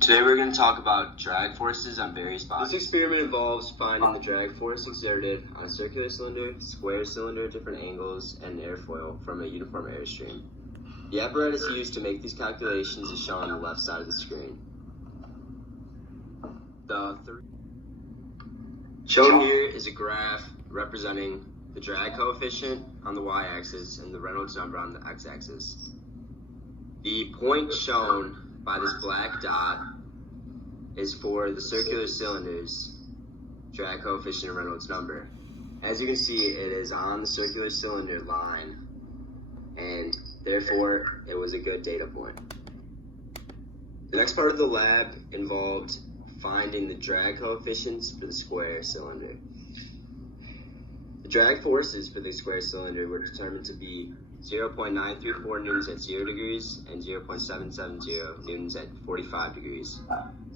Today we're going to talk about drag forces on various bodies. This experiment involves finding the drag force exerted on a circular cylinder, square cylinder at different angles, and airfoil from a uniform airstream. The apparatus used to make these calculations is shown on the left side of the screen. Shown here is a graph representing the drag coefficient on the y-axis and the Reynolds number on the x-axis. The point shown by this black dot is for the circular cylinder's drag coefficient and Reynolds number. As you can see, it is on the circular cylinder line, and therefore it was a good data point. The next part of the lab involved finding the drag coefficients for the square cylinder. The drag forces for the square cylinder were determined to be 0.934 newtons at 0 degrees and 0.770 newtons at 45 degrees.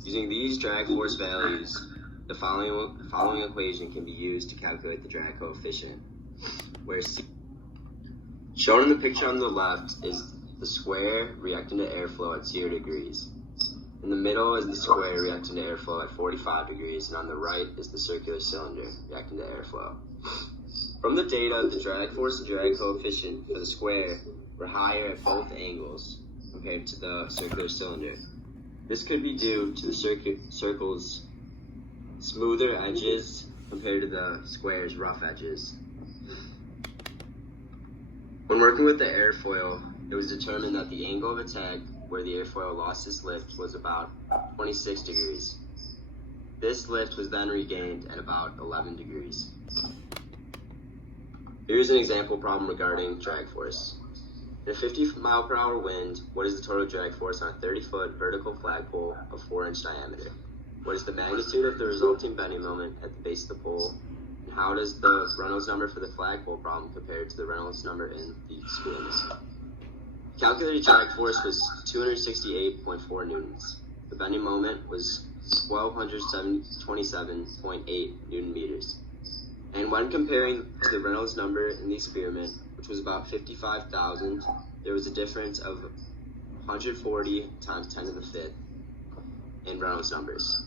Using these drag force values, the following equation can be used to calculate the drag coefficient, where C, shown in the picture on the left, is the square reacting to airflow at 0 degrees. In the middle is the square reacting to airflow at 45 degrees, and on the right is the circular cylinder reacting to airflow. From the data, the drag force and drag coefficient for the square were higher at both angles compared to the circular cylinder. This could be due to the circle's smoother edges compared to the square's rough edges. When working with the airfoil, it was determined that the angle of attack where the airfoil lost its lift was about 26 degrees. This lift was then regained at about 11 degrees. Here's an example problem regarding drag force. In a 50-mile-per-hour wind, what is the total drag force on a 30-foot vertical flagpole of 4-inch diameter? What is the magnitude of the resulting bending moment at the base of the pole? And how does the Reynolds number for the flagpole problem compare to the Reynolds number in the screens? The calculated drag force was 268.4 newtons. The bending moment was 1,227.8 newton meters. And when comparing to the Reynolds number in the experiment, which was about 55,000, there was a difference of 140 times 10 to the fifth in Reynolds numbers.